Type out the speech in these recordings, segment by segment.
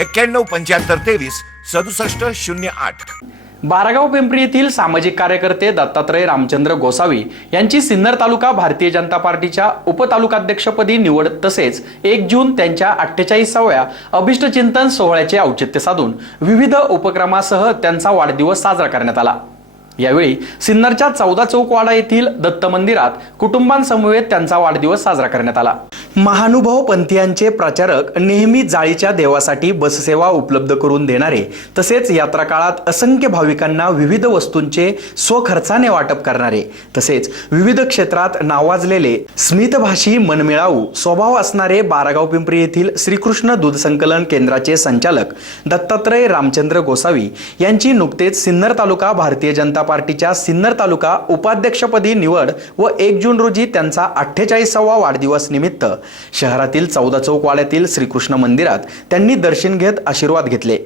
एक्क्याण्णव पंच्याहत्तर तेवीस सदुसष्ट शून्य आठ. बारागाव पिंपरी येथील सामाजिक कार्यकर्ते दत्तात्रय रामचंद्र गोसावी यांची सिन्नर तालुका भारतीय जनता पार्टीच्या उपतालुकाध्यक्षपदी निवड तसेच एक जून त्यांच्या अठ्ठेचाळीसाव्या अभिष्टचिंतन सोहळ्याचे औचित्य साधून विविध उपक्रमासह त्यांचा वाढदिवस साजरा करण्यात आला. यावेळी सिन्नरच्या चौदा चौकवाडा येथील दत्त मंदिरात कुटुंबांसमवेत त्यांचा वाढदिवस साजरा करण्यात आला. महानुभाव पंथीयांचे प्रचारक नेहमी जाळीच्या देवासाठी बससेवा उपलब्ध करून देणारे तसेच यात्रा काळात असंख्य भाविकांना विविध वस्तूंचे स्वखर्चाने वाटप करणारे तसेच विविध क्षेत्रात नावाजलेले स्मितभाषी मनमिळाऊ स्वभाव असणारे बारागाव पिंपरी येथील श्रीकृष्ण दूध संकलन केंद्राचे संचालक दत्तात्रय रामचंद्र गोसावी यांची नुकतेच सिन्नर तालुका भारतीय जनता पार्टीच्या सिन्नर तालुका उपाध्यक्षपदी निवड व एक जून रोजी त्यांचा अठ्ठेचाळीसावा वाढदिवस निमित्त शहरातील चौदा चौकवाड्यातील श्रीकृष्ण मंदिरात त्यांनी दर्शन घेत आशीर्वाद घेतले.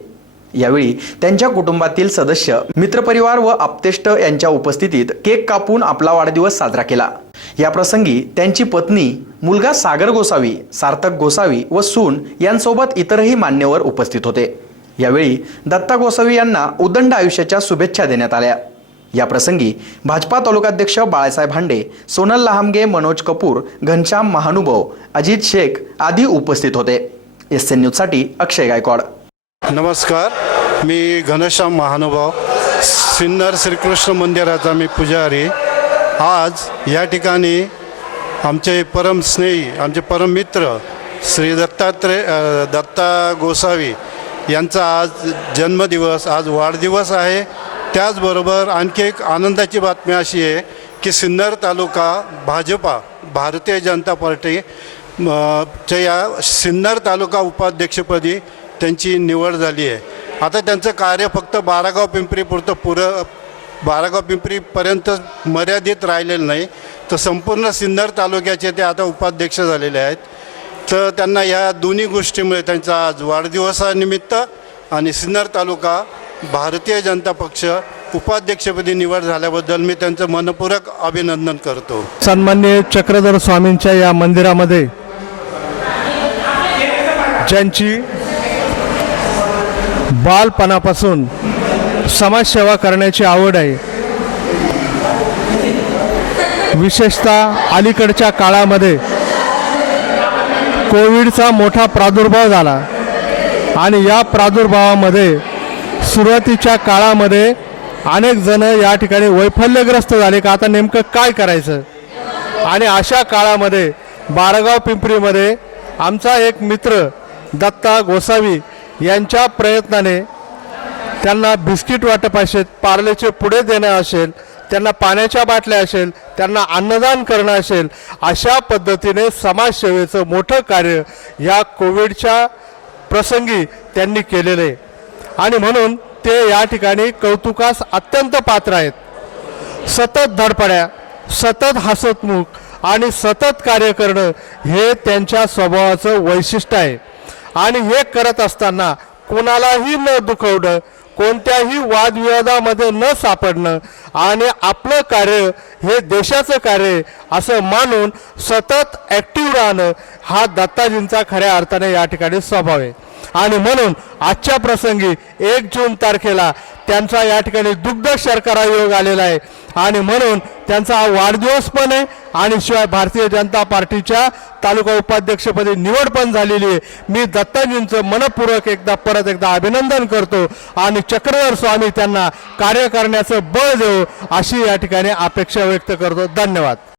यावेळी त्यांच्या कुटुंबातील सदस्य मित्रपरिवार व आपतेष्ट यांच्या उपस्थितीत केक कापून आपला वाढदिवस साजरा केला. या प्रसंगी त्यांची पत्नी मुलगा सागर गोसावी सार्थक गोसावी व सून यांसोबत इतरही मान्यवर उपस्थित होते. यावेळी दत्ता गोसावी यांना उदंड आयुष्याच्या शुभेच्छा देण्यात आल्या. या प्रसंगी भाजपा तालुकाध्यक्ष बाळासाहेब हांडे सोनल लहामगे मनोज कपूर घनश्याम महानुभव अजित शेख आदी उपस्थित होते. एस एन न्यूजसाठी अक्षय गायकवाड. नमस्कार मी घनश्याम महानुभाव सिन्नर श्रीकृष्ण मंदिराचा मी पुजारी. आज या ठिकाणी आमचे परम स्नेही आमचे परम मित्र श्री दत्तात्रय दत्ता गोसावी यांचा आज जन्मदिवस आज वाढदिवस आहे. त्याचबरोबर आणखी एक आनंदाची बातमी अशी आहे की सिन्नर तालुका भाजपा भारतीय जनता पार्टी च्या या सिन्नर तालुका उपाध्यक्षपदी त्यांची निवड झाली आहे. आता त्यांचं कार्य फक्त बारागाव पिंपरीपुरतं पुरं बारागाव पिंपरीपर्यंत मर्यादित राहिलेलं नाही. तर संपूर्ण सिन्नर तालुक्याचे ते आता उपाध्यक्ष झालेले आहेत. तर त्यांना या दोन्ही गोष्टीमुळे त्यांचा आज वाढदिवसानिमित्त आणि सिन्नर तालुका भारतीय जनता पक्ष उपाध्यक्षपदी निवड झाल्याबद्दल मी त्यांचं मनपूरक अभिनंदन करतो. सन्मान्य चक्रधर स्वामींच्या या मंदिरामध्ये ज्यांची बालपणापासून समाजसेवा करण्याची आवड आहे विशेषतः अलीकडच्या काळामध्ये कोविडचा मोठा प्रादुर्भाव झाला आणि या प्रादुर्भावामध्ये सुरुवातीच्या काळामध्ये अनेक जण या ठिकाणी वैफल्यग्रस्त झाले का आता नेमकं काय करायचं? आणि अशा काळामध्ये बारगाव पिंपरीमध्ये आमचा एक मित्र दत्ता गोसावी यांच्या प्रयत्नाने त्यांना बिस्किट वाटप असेल पार्लेचे पुढे देणं असेल त्यांना पाण्याच्या बाटल्या असेल त्यांना अन्नदान करणं असेल अशा पद्धतीने समाजसेवेचं मोठं कार्य या कोविडच्या प्रसंगी त्यांनी केलेलं आहे. आणि म्हणून ते या ठिकाणी कौतुकास अत्यंत पात्र आहेत. सतत धडपड्या सतत हसतमुख आणि सतत कार्य करणं हे त्यांच्या स्वभावाचं वैशिष्ट्य आहे. आणि हे करत असताना कोणालाही न दुखवणं कोणत्याही वादविवादामध्ये न सापडणं आणि आपलं कार्य हे देशाचं कार्य असं मानून सतत ॲक्टिव्ह राहणं हा दत्ताजींचा खऱ्या अर्थाने या ठिकाणी स्वभाव आहे. आणि म्हणून आजच्या प्रसंगी एक जून तारखेला त्यांचा या ठिकाणी दुग्ध शर्करा योग आलेला आहे. आणि म्हणून त्यांचा हा वाढदिवस पण आहे. आणि शिवाय भारतीय जनता पार्टीच्या तालुका उपाध्यक्षपदी निवड पण झालेली आहे. मी दत्ताजींचं मनपूर्वक एकदा परत एकदा अभिनंदन करतो. आणि चक्रधर स्वामी त्यांना कार्य करण्याचं बळ देऊ अशी या ठिकाणी अपेक्षा व्यक्त करतो. धन्यवाद.